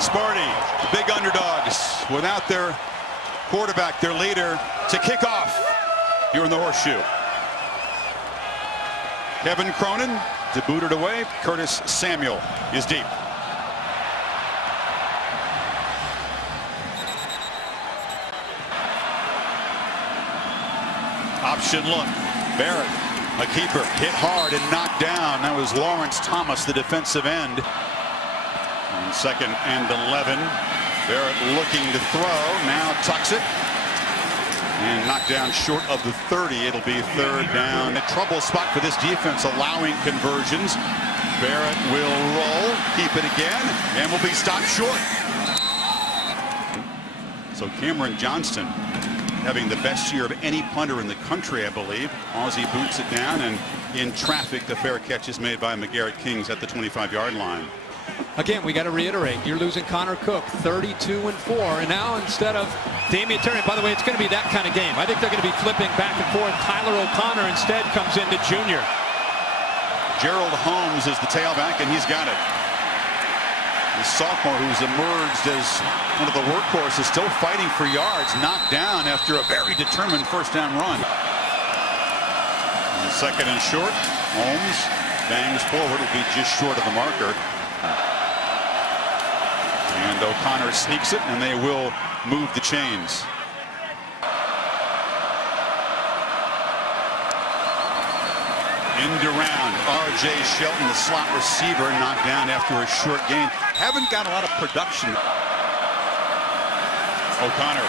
Sparty, big underdogs, without their quarterback, their leader, to kick off here in the Horseshoe. Kevin Cronin to boot it away. Curtis Samuel is deep. Option look. Barrett, a keeper, hit hard and knocked down. That was Lawrence Thomas, the defensive end. And 2nd and 11. Barrett looking to throw. Now tucks it. And knocked down short of the 30. It'll be 3rd down. A trouble spot for this defense, allowing conversions. Barrett will roll, keep it again, and will be stopped short. So Cameron Johnston having the best year of any punter in the country, I believe. Aussie boots it down, and in traffic, the fair catch is made by McGarrett Kings at the 25-yard line. Again, we got to reiterate, you're losing Connor Cook, 32-4, and now instead of Damian Terry, by the way, it's going to be that kind of game. I think they're going to be flipping back and forth. Tyler O'Connor instead comes into junior. Gerald Holmes is the tailback, and he's got it. The sophomore who's emerged as one of the workhorses, still fighting for yards, knocked down after a very determined 1st down run. And 2nd and short, Holmes bangs forward, will be just short of the marker. And O'Connor sneaks it, and they will move the chains. End around. R.J. Shelton, the slot receiver, knocked down after a short gain. Haven't got a lot of production. O'Connor,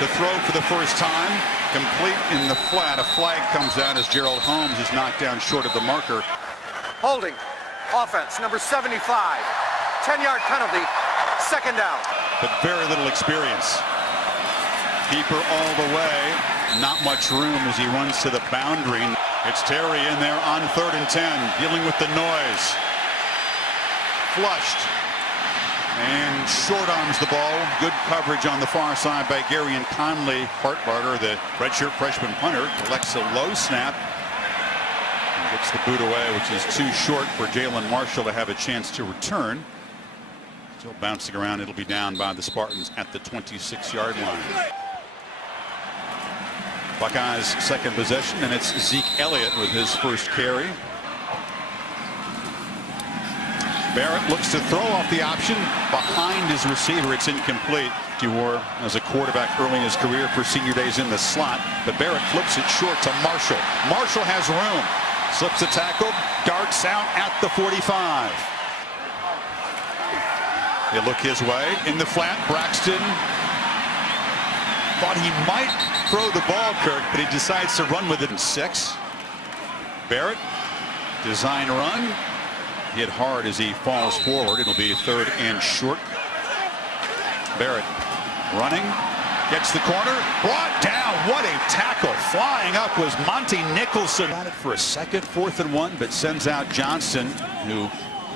the throw for the first time, complete in the flat. A flag comes out as Gerald Holmes is knocked down short of the marker. Holding. Offense, number 75. 10-yard penalty. 2nd down. But very little experience. Keeper all the way. Not much room as he runs to the boundary. It's Terry in there on 3rd and 10, dealing with the noise. Flushed. And short arms the ball. Good coverage on the far side by Gary and Conley. Hartbarger, the redshirt freshman punter, collects a low snap. And gets the boot away, which is too short for Jalen Marshall to have a chance to return. Still bouncing around. It'll be down by the Spartans at the 26-yard line. Buckeyes' 2nd possession, and it's Zeke Elliott with his 1st carry. Barrett looks to throw off the option behind his receiver. It's incomplete. He wore as a quarterback early in his career for senior days in the slot, but Barrett flips it short to Marshall. Marshall has room, slips a tackle, darts out at the 45. They look his way in the flat. Braxton thought he might throw the ball, Kirk, but he decides to run with it in 6. Barrett, design run, hit hard as he falls forward. It'll be 3rd and short. Barrett running, gets the corner, brought down. What a tackle! Flying up was Monty Nicholson. Got it for a second, 4th and 1, but sends out Johnston, who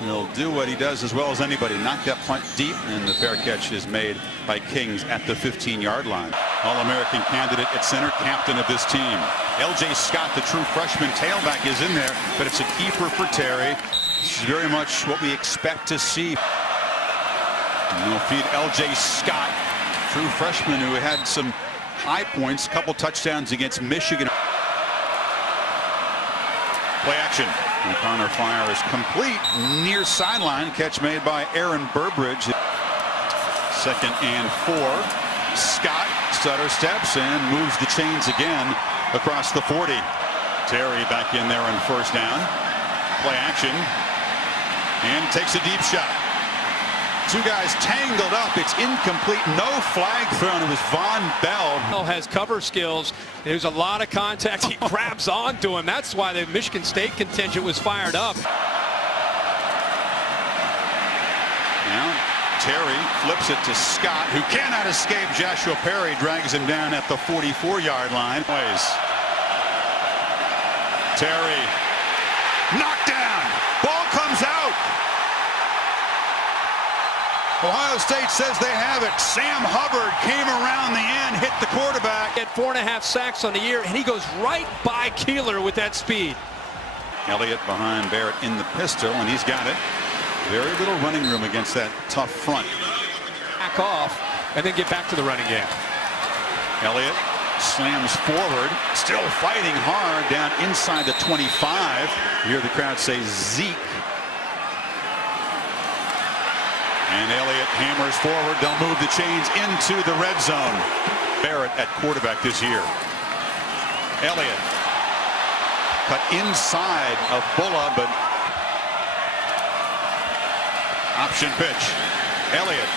will do what he does as well as anybody. Knock that punt deep, and the fair catch is made by Kings at the 15-yard line. All-American candidate at center, captain of this team. L.J. Scott, the true freshman tailback, is in there, but it's a keeper for Terry. This is very much what we expect to see. And they'll feed L.J. Scott, true freshman who had some high points, a couple touchdowns against Michigan. Play action. O'Connor fire is complete, near sideline. Catch made by Aaron Burbridge. 2nd and 4. Scott stutter steps and moves the chains again across the 40. Terry back in there on 1st down. Play action. And takes a deep shot. 2 guys tangled up. It's incomplete. No flag thrown. It was Von Bell. Has cover skills. There's a lot of contact. He grabs onto him. That's why the Michigan State contingent was fired up. Now Terry flips it to Scott, who cannot escape. Joshua Perry drags him down at the 44-yard line. Terry knocked down. Ball comes out. Ohio State says they have it. Sam Hubbard came around the end, hit the quarterback. Had 4.5 sacks on the year, and he goes right by Keeler with that speed. Elliott behind Barrett in the pistol, and he's got it. Very little running room against that tough front. back off and then get back to the running game. Elliott slams forward, still fighting hard down inside the 25. You hear the crowd say Zeke. And Elliott hammers forward. They'll move the chains into the red zone. Barrett at quarterback this year. Elliott cut inside of Bulla, but option pitch. Elliott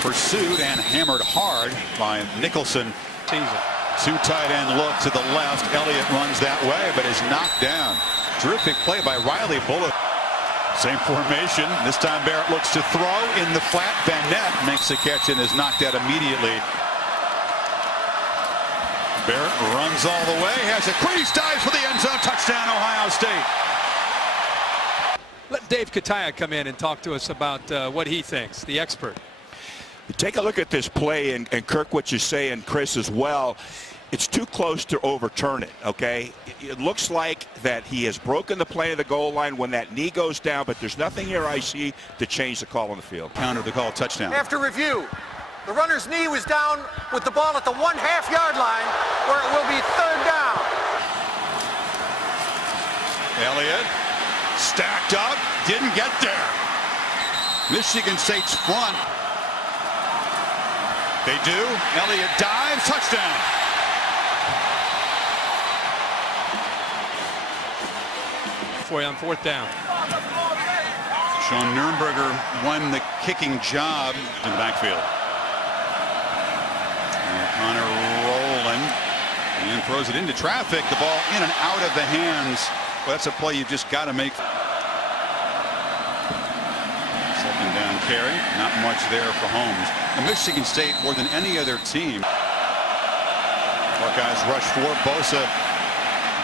pursued and hammered hard by Nicholson. Two tight end look to the left. Elliott runs that way, but is knocked down. Terrific play by Riley Bulla. Same formation. This time Barrett looks to throw in the flat. Van Ness makes the catch and is knocked out immediately. Barrett runs all the way, has a crease, dives for the end zone. Touchdown, Ohio State. Let Dave Kataya come in and talk to us about what he thinks, the expert. Take a look at this play, and Kirk, what you're saying, Chris, as well. It's too close to overturn it, okay? It looks like that he has broken the play of the goal line when that knee goes down, but there's nothing here I see to change the call on the field. Counter the call, touchdown. After review, the runner's knee was down with the ball at the 1/2 yard line, where it will be 3rd down. Elliott stacked up, didn't get there. Michigan State's front. They do. Elliott dives, touchdown. For you on 4th down. Sean Nurnberger won the kicking job in the backfield. O'Connor rolling and throws it into traffic. The ball in and out of the hands. Well, that's a play you've just got to make. 2nd down carry. Not much there for Holmes. And Michigan State, more than any other team. Buckeyes rush for Bosa.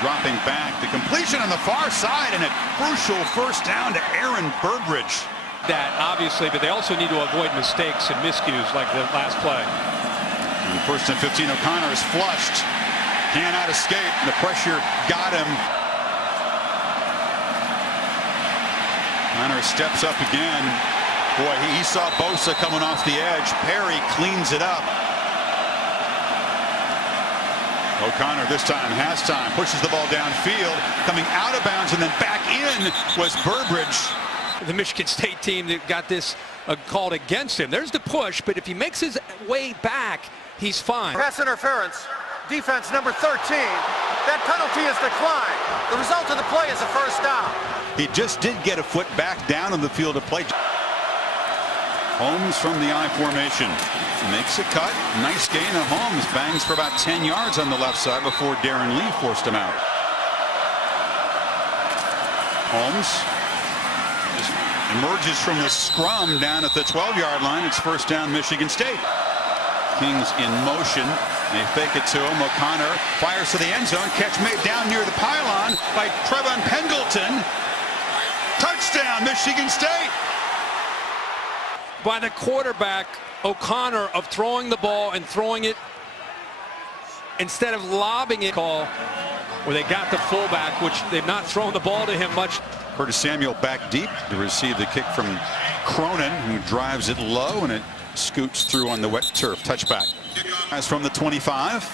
Dropping back, the completion on the far side, and a crucial 1st down to Aaron Burbridge. That obviously, but they also need to avoid mistakes and miscues like the last play. And 1st and 15, O'Connor is flushed. Cannot escape. The pressure got him. O'Connor steps up again. Boy, he saw Bosa coming off the edge. Perry cleans it up. O'Connor this time has time, pushes the ball downfield, coming out of bounds and then back in was Burbridge. The Michigan State team that got this called against him. There's the push, but if he makes his way back, he's fine. Pass interference, defense number 13. That penalty is declined. The result of the play is a 1st down. He just did get a foot back down on the field of play. Holmes from the I formation makes a cut. Nice gain of Holmes. Bangs for about 10 yards on the left side before Darren Lee forced him out. Holmes just emerges from the scrum down at the 12-yard line. It's 1st down, Michigan State. Kings in motion. They fake it to him. O'Connor fires to the end zone. Catch made down near the pylon by Trevon Pendleton. Touchdown, Michigan State. By the quarterback, O'Connor, of throwing the ball and throwing it instead of lobbing it. Call where they got the fullback, which they've not thrown the ball to him much. Curtis Samuel back deep to receive the kick from Cronin, who drives it low, and it scoots through on the wet turf. Touchback. As from the 25.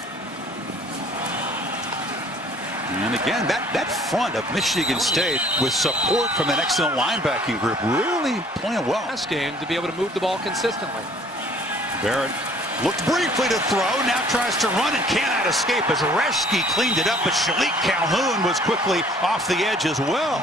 And again, that front of Michigan State with support from an excellent linebacking group really playing well. Last game to be able to move the ball consistently. Barrett looked briefly to throw, now tries to run and cannot escape as Reschke cleaned it up, but Shalik Calhoun was quickly off the edge as well.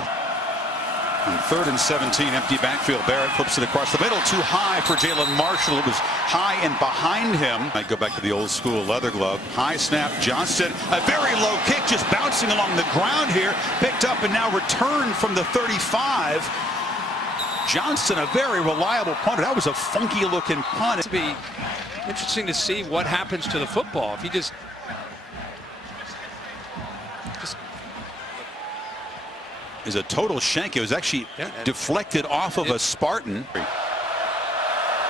On 3rd and 17, empty backfield. Barrett flips it across the middle, too high for Jalen Marshall. It was high and behind him. Might go back to the old school leather glove. High snap, Johnston. A very low kick just bouncing along the ground here. Picked up and now returned from the 35. Johnston, a very reliable punter. That was a funky looking punt. It'll be interesting to see what happens to the football. If he just is a total shank. It was actually deflected off of a Spartan.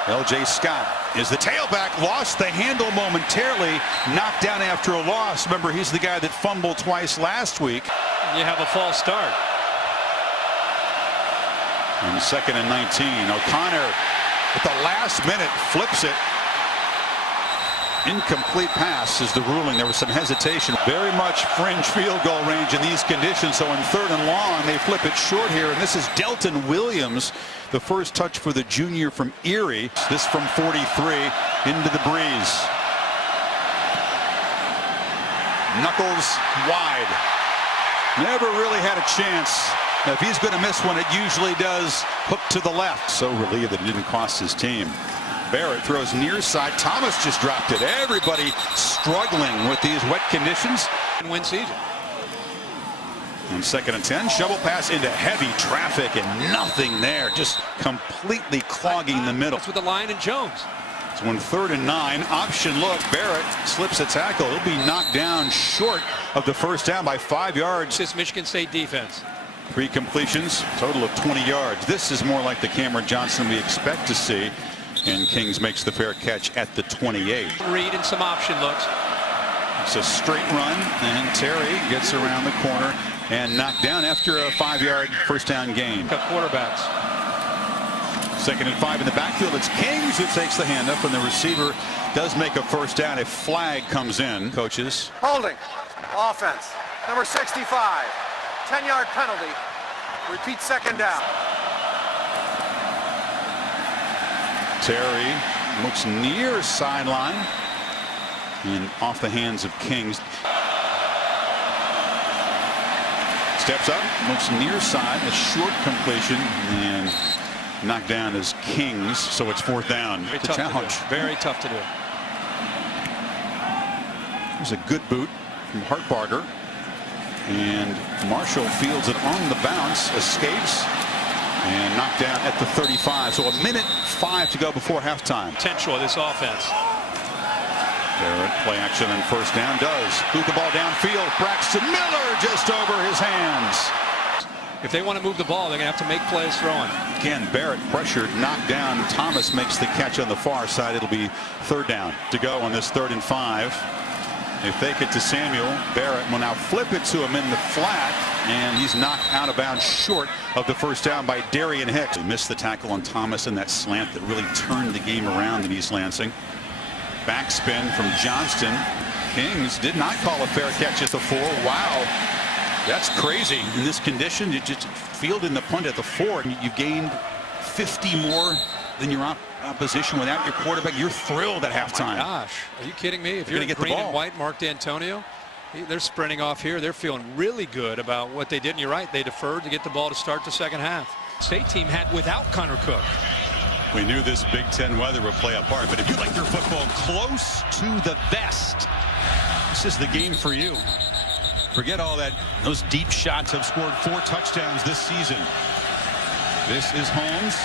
L.J. Scott is the tailback, lost the handle momentarily, knocked down after a loss. Remember, he's the guy that fumbled twice last week. you have a false start. And 2nd and 19. O'Connor at the last minute flips it Incomplete pass is the ruling. There was some hesitation. Very much fringe field goal range in these conditions. So in 3rd and long, they flip it short here. And this is Delton Williams, the first touch for the junior from Erie. This from 43 into the breeze. Knuckles wide. Never really had a chance. Now, if he's going to miss one, it usually does hook to the left. So relieved that it didn't cost his team. Barrett throws near side. Thomas just dropped it. Everybody struggling with these wet conditions. And win season. On 2nd and 10, shovel pass into heavy traffic and nothing there. Just completely clogging the middle. That's with the line and Jones. So on 3rd and 9, option look. Barrett slips a tackle. He'll be knocked down short of the first down by 5 yards. This Michigan State defense. 3 completions, total of 20 yards. This is more like the Cameron Johnson we expect to see. And Kings makes the fair catch at the 28. Reed and some option looks. It's a straight run, and Terry gets around the corner and knocked down after a 5-yard first down gain. Quarterbacks. 2nd and 5 in the backfield. It's Kings who takes the handoff, and the receiver does make a first down. A flag comes in. Coaches. Holding. Offense. Number 65. 10-yard penalty. Repeat 2nd down. Terry looks near sideline and off the hands of Kings. Steps up, looks near side, a short completion, and knocked down as Kings. So it's 4th down. Very The tough challenge. to do. Very tough to do. There's a good boot from Hartbarger, and Marshall fields it on the bounce, escapes, and knocked down at the 35. So 1:05 to go before halftime. Potential of this offense. Barrett play action and first down does. Boot the ball downfield. Braxton Miller just over his hands. If they want to move the ball, they're going to have to make plays throwing. Again, Barrett pressured, knocked down. Thomas makes the catch on the far side. It'll be 3rd down to go on this 3rd and 5. They fake it to Samuel. Barrett will now flip it to him in the flat, and he's knocked out of bounds short of the first down by Darian Hicks. He missed the tackle on Thomas in that slant that really turned the game around in East Lansing. Backspin from Johnston. Kings did not call a fair catch at the 4. Wow, that's crazy. In this condition, you just fielding the punt at the 4. You've gained 50 more than your opposition without your quarterback. You're thrilled at halftime. Gosh, are you kidding me? If You're you're gonna get the green ball. and white, Mark D'Antonio, they're sprinting off here. They're feeling really good about what they did. And you're right, they deferred to get the ball to start the second half. State team had without Connor Cook. We knew this Big Ten weather would play a part, but if you like your football close to the vest, this is the game for you. Forget all that. Those deep shots have scored 4 touchdowns this season. This is Holmes.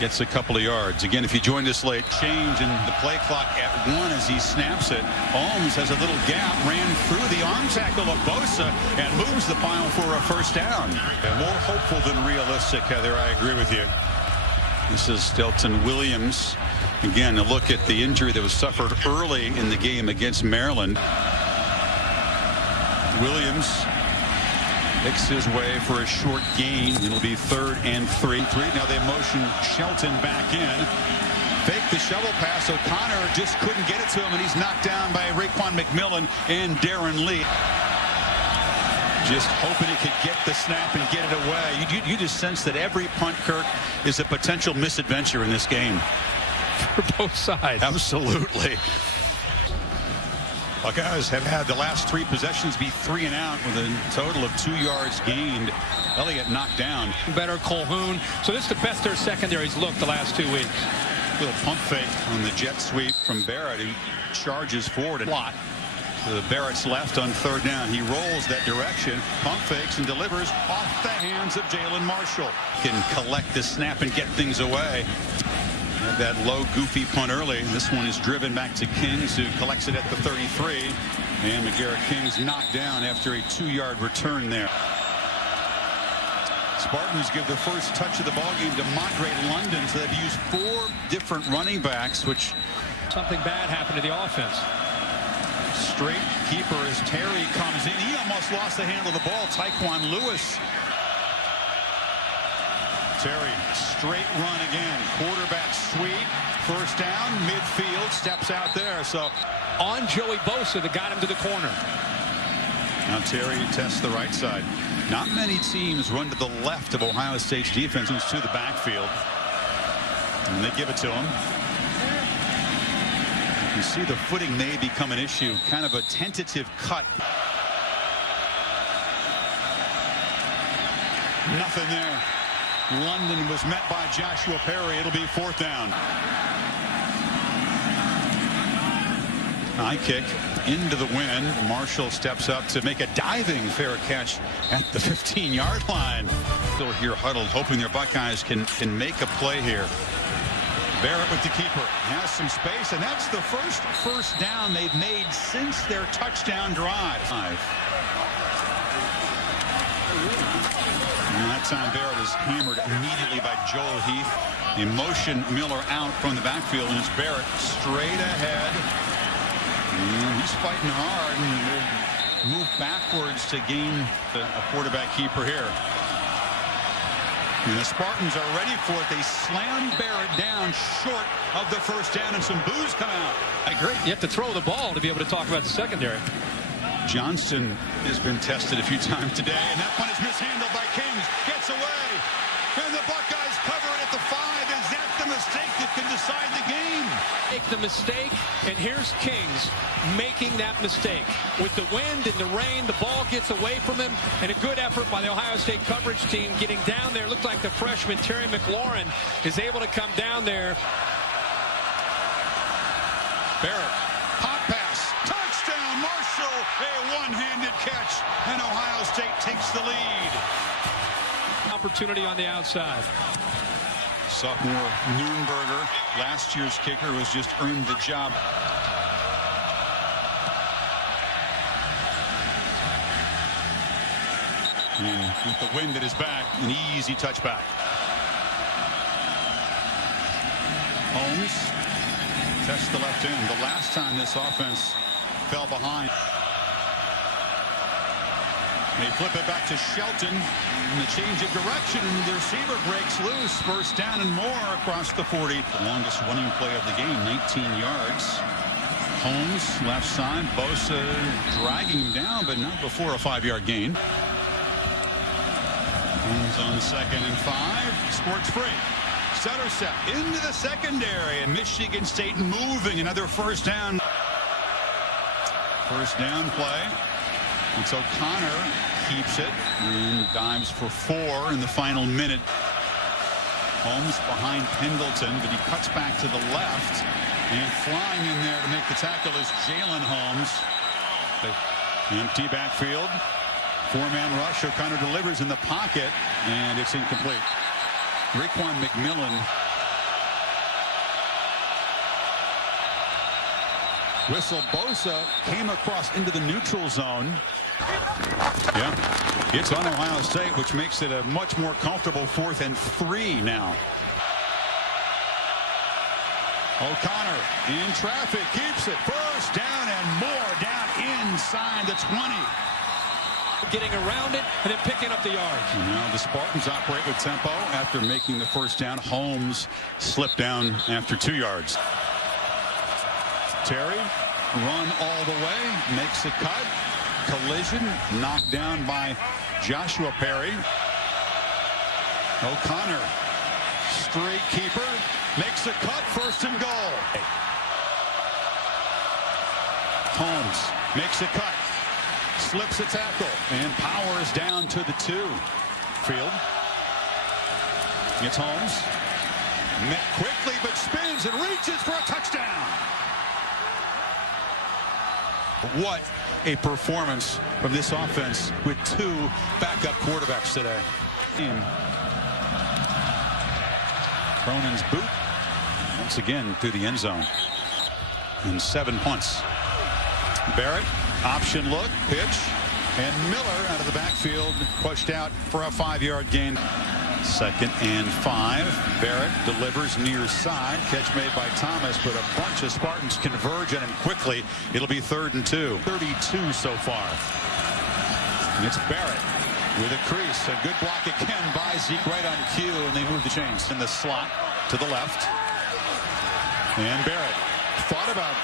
Gets a couple of yards. Again, if you joined us late, change in the play clock at 1 as he snaps it. Holmes has a little gap, ran through the arm tackle of Bosa and moves the pile for a first down. More hopeful than realistic, Heather. I agree with you. This is Delton Williams. Again, a look at the injury that was suffered early in the game against Maryland. Williams makes his way for a short gain. It'll be 3rd and 3. Now they motion Shelton back in. Fake the shovel pass. O'Connor just couldn't get it to him, and he's knocked down by Raekwon McMillan and Darren Lee. Just hoping he could get the snap and get it away. You just sense that every punt, Kirk, is a potential misadventure in this game. For both sides. Absolutely. Buckeyes have had the last 3 possessions be 3 and out with a total of 2 yards gained. Elliott knocked down. Better Colhoun. So this is the best their secondary's looked the last 2 weeks. Little pump fake on the jet sweep from Barrett, who charges forward and lot. To Barrett's left on 3rd down. He rolls that direction, pump fakes, and delivers off the hands of Jalen Marshall. Can collect the snap and get things away. Had that low, goofy punt early. This one is driven back to Kings, who collects it at the 33. And McGarrett Kings knocked down after a 2-yard return there. Spartans give the first touch of the ballgame to Mondre London, so they've used 4 different running backs, which Something bad happened to the offense. straight keeper as Terry comes in. He almost lost the handle of the ball. Tyquan Lewis Terry, straight run again. Quarterback sweep. First down, midfield, steps out there. So on Joey Bosa that got him to the corner. now Terry tests the right side. Not many teams run to the left of Ohio State's defense to the backfield. And they give it to him. You see the footing may become an issue. Kind of a tentative cut. Nothing there. London was met by Joshua Perry. It'll be fourth down. High kick into the wind. Marshall steps up to make a diving fair catch at the 15-yard line. Still here huddled, hoping their Buckeyes can make a play here. Barrett with the keeper, has some space, and that's the first down they've made since their touchdown drive. And that time Barrett is hammered immediately by Joel Heath. They motion Miller out from the backfield, and it's Barrett straight ahead. And he's fighting hard and will move backwards to gain a quarterback keeper here. And the Spartans are ready for it. They slam Barrett down short of the first down, and some boos come out. Great. You have to throw the ball to be able to talk about the secondary. Johnston has been tested a few times today, and that one is mishandled by Kings. Gets away, and the Buckeyes cover it at the 5. Is that the mistake that can decide the game? Make the mistake, and here's Kings making that mistake. With the wind and the rain, the ball gets away from him, and a good effort by the Ohio State coverage team getting down there. Looked like the freshman Terry McLaurin is able to come down there. Barrett, hot pass, touchdown, Marshall, a one-handed catch, and Ohio State takes the lead. Opportunity on the outside. Sophomore Nürnberger, last year's kicker, who's just earned the job. And with the wind at his back, an easy touchback. Holmes tests the left end. The last time this offense fell behind. They flip it back to Shelton. And the change of direction, and the receiver breaks loose. First down and more across the 40. The longest running play of the game, 19 yards. Holmes, left side. Bosa dragging him down, but not before a 5-yard gain. Holmes on 2nd and 5. Sports free. Sutter step into the secondary, and Michigan State moving. Another first down. First down play. It's O'Connor, keeps it and dives for 4 in the final minute. Holmes behind Pendleton, but he cuts back to the left, and flying in there to make the tackle is Jalen Holmes. Empty backfield, 4-man rush. O'Connor delivers in the pocket, and it's incomplete. Raekwon McMillan. Whistle. Bosa came across into the neutral zone. Yeah, it's on Ohio State, which makes it a much more comfortable 4th and 3 now. O'Connor in traffic, keeps it. First down and more down inside the 20. Getting around it and then picking up the yards. Now the Spartans operate with tempo after making the first down. Holmes slipped down after 2 yards. Terry, run all the way, makes a cut. Collision, knocked down by Joshua Perry. O'Connor, straight keeper, makes a cut, 1st and goal. Holmes makes a cut, slips a tackle, and powers down to the 2. Field. It's Holmes. Met quickly, but spins and reaches for a touchdown. What a performance from this offense with 2 backup quarterbacks today. Cronin's boot once again through the end zone. And 7 punts. Barrett, option look, pitch, and Miller out of the backfield, pushed out for a 5-yard gain. 2nd and 5. Barrett delivers near side. Catch made by Thomas, but a bunch of Spartans converge on him quickly. It'll be 3rd and 2. 32 so far. And it's Barrett with a crease. A good block again by Zeke right on cue, and they move the chains in the slot to the left. And Barrett thought about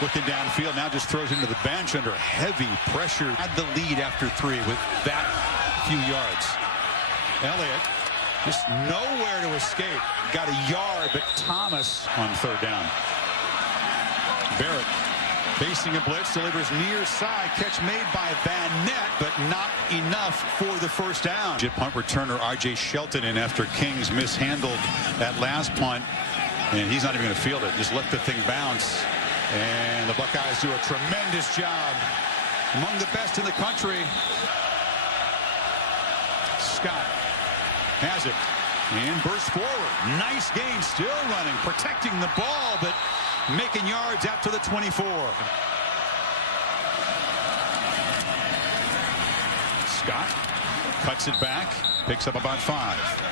looking downfield, now just throws into the bench under heavy pressure. Had the lead after 3 with that few yards. Elliott just nowhere to escape. Got a yard, but Thomas on 3rd down. Barrett facing a blitz, delivers near side. Catch made by Van Nett, but not enough for the 1st down. Punt returner R.J. Shelton in after Kings mishandled that last punt. And he's not even going to field it. Just let the thing bounce. And the Buckeyes do a tremendous job. Among the best in the country. Scott has it. And bursts forward. Nice gain. Still running. Protecting the ball, but making yards out to the 24. Scott cuts it back. Picks up about 5.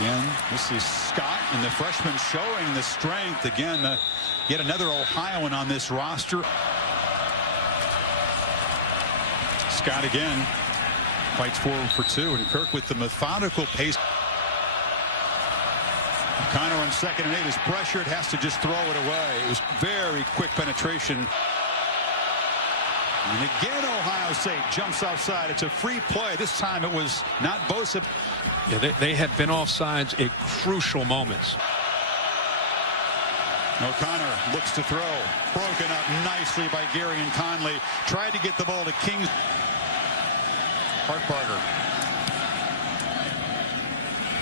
Again, this is Scott, and the freshman showing the strength. Again, yet another Ohioan on this roster. Scott again fights forward for 2, and Kirk with the methodical pace. O'Connor on 2nd and 8 is pressured, has to just throw it away. It was very quick penetration. And again, Ohio State jumps offside. It's a free play. This time it was not Bosa. Yeah, they had been offsides at crucial moments. O'Connor looks to throw. Broken up nicely by Gary and Conley. Tried to get the ball to Kings. Hartbarger.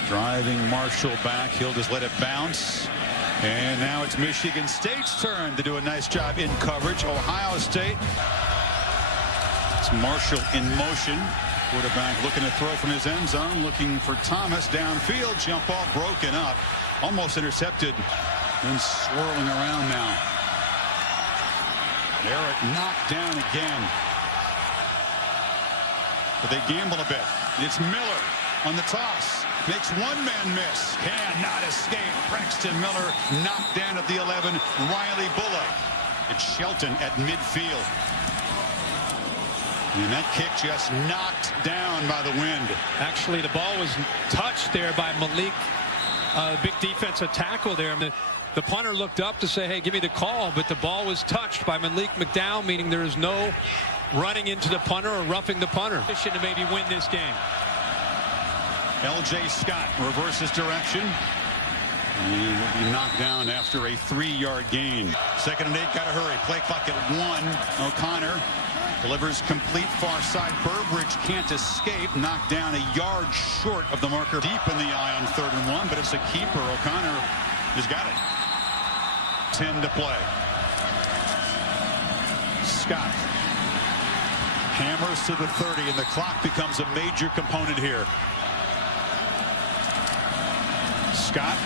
Driving Marshall back. He'll just let it bounce. And now it's Michigan State's turn to do a nice job in coverage. Ohio State. It's Marshall in motion. Quarterback looking to throw from his end zone. Looking for Thomas downfield. Jump ball broken up. Almost intercepted. And swirling around now. Barrett knocked down again. But they gamble a bit. It's Miller on the toss. Makes one man miss. Cannot escape. Braxton Miller knocked down at the 11. Riley Bullock. It's Shelton at midfield. And that kick just knocked down by the wind. Actually, the ball was touched there by Malik. Big defensive tackle there. The punter looked up to say, hey, give me the call, but the ball was touched by Malik McDowell, meaning there is no running into the punter or roughing the punter. To maybe win this game. L.J. Scott reverses direction. He will be knocked down after a 3-yard gain. 2nd and 8, got to hurry. Play clock at 1. O'Connor delivers complete far side. Burbridge can't escape. Knocked down a yard short of the marker. Deep in the eye on 3rd and 1, but it's a keeper. O'Connor has got it. 10 to play. Scott hammers to the 30, and the clock becomes a major component here. Scott.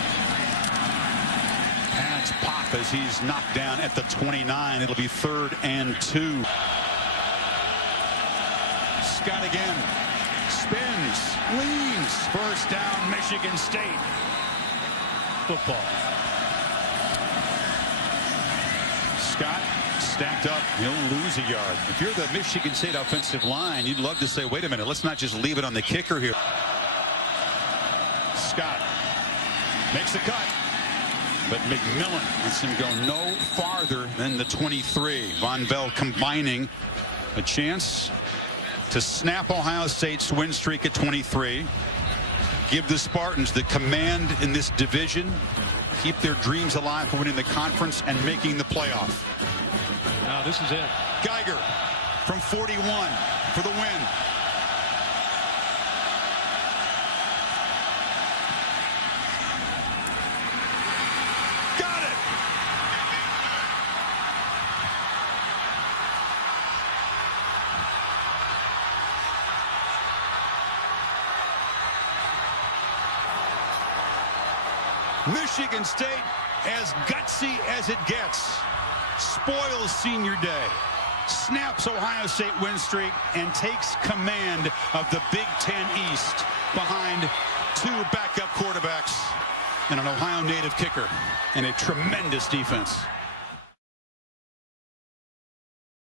Pads pop as he's knocked down at the 29. It'll be 3rd and 2. Scott again. Spins. Leans. 1st down, Michigan State. Football. Scott stacked up. He'll lose a yard. If you're the Michigan State offensive line, you'd love to say, wait a minute, let's not just leave it on the kicker here. Scott makes the cut. But McMillan lets him go no farther than the 23. Von Bell combining a chance to snap Ohio State's win streak at 23. Give the Spartans the command in this division. Keep their dreams alive for winning the conference and making the playoff. Now this is it. Geiger from 41 for the win. Got it. Michigan State, as gutsy as it gets, spoils senior day, snaps Ohio State win streak, and takes command of the Big Ten East behind 2 backup quarterbacks and an Ohio native kicker and a tremendous defense.